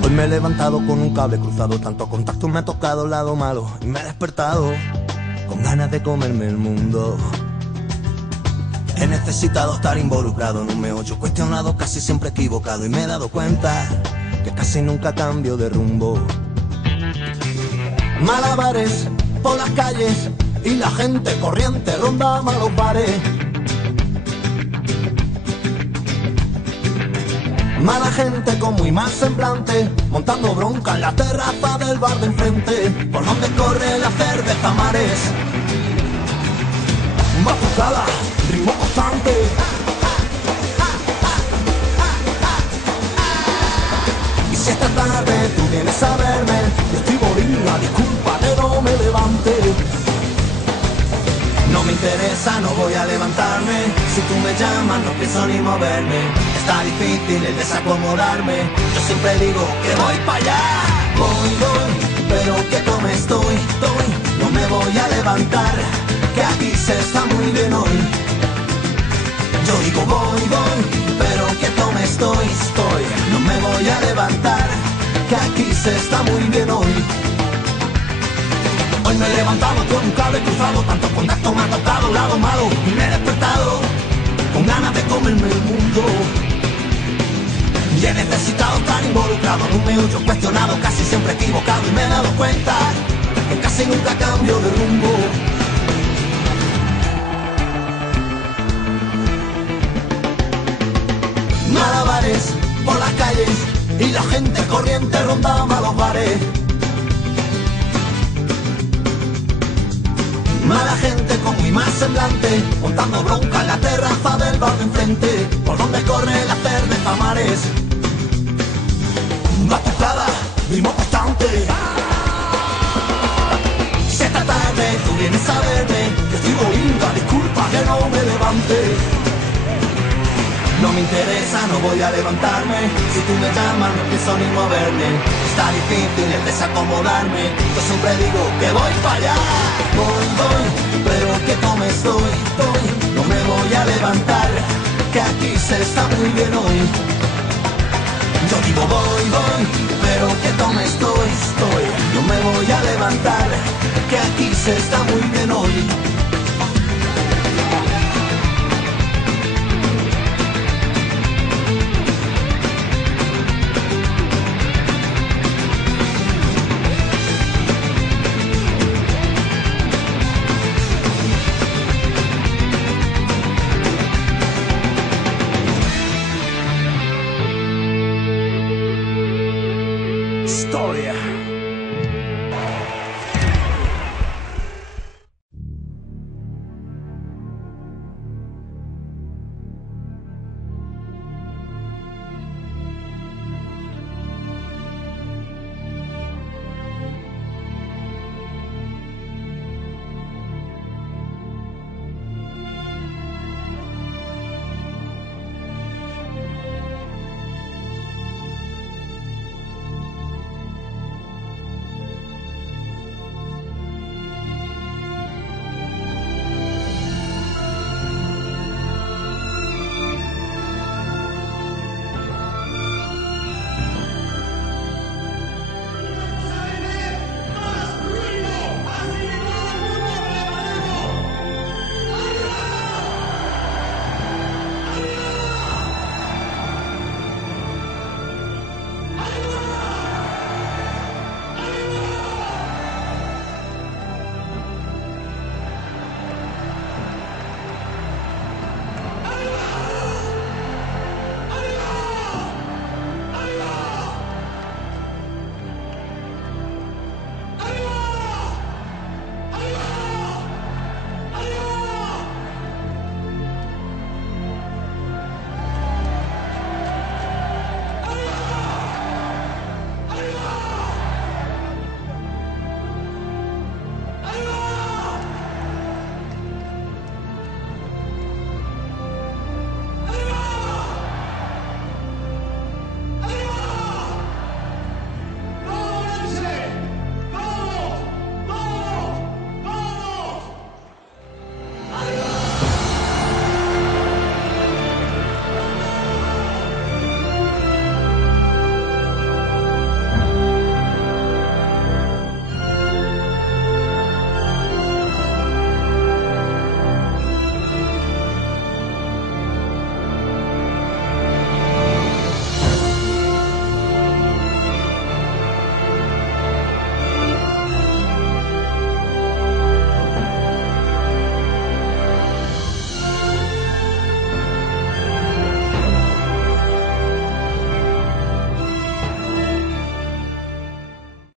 Hoy me he levantado con un cable cruzado, tanto contacto me ha tocado el lado malo y me he despertado con ganas de comerme el mundo. He necesitado estar involucrado en un meollo cuestionado, casi siempre equivocado, y me he dado cuenta que casi nunca cambio de rumbo. Malabares por las calles y la gente corriente ronda malos bares. Mala gente con muy mal semblante, montando bronca en la terraza del bar de enfrente, por donde corre la cerveza mares. Batucada, ritmo constante. Y si esta tarde tú vienes a verme, yo estoy borilla, disculpa que no me levante. No me interesa, no voy a levantarme. Si tú me llamas, no pienso ni moverme. Está difícil el desacomodarme. Yo siempre digo que voy para allá. Voy, pero que tome estoy. No me voy a levantar, que aquí se está muy bien hoy. Yo digo voy, pero que tome estoy. No me voy a levantar, que aquí se está muy bien hoy. Hoy me he levantado con un cable cruzado, tanto contacto me ha tocado, lado malo, y me he despertado con ganas de comerme el mundo. Y he necesitado estar involucrado en un meollo cuestionado, casi siempre equivocado, y me he dado cuenta que casi nunca cambio de rumbo. Malabares por las calles y la gente corriente ronda malos bares. Mala gente con muy mal semblante, montando bronca en la terraza del bar de enfrente, por donde corre la cerveza mares. Batucada, ritmo constante. Si esta tarde tú vienes a verme, yo estoy bolinga, disculpa que no me levante. No me interesa, no voy a levantarme. Si tú me llamas, no pienso ni moverme. Está difícil el desacomodarme. Yo siempre digo que voy para allá. Voy, pero que tome estoy. No me voy a levantar, que aquí se está muy bien hoy. Yo digo voy, pero que tome estoy. No me voy a levantar, que aquí se está muy bien hoy. Storia.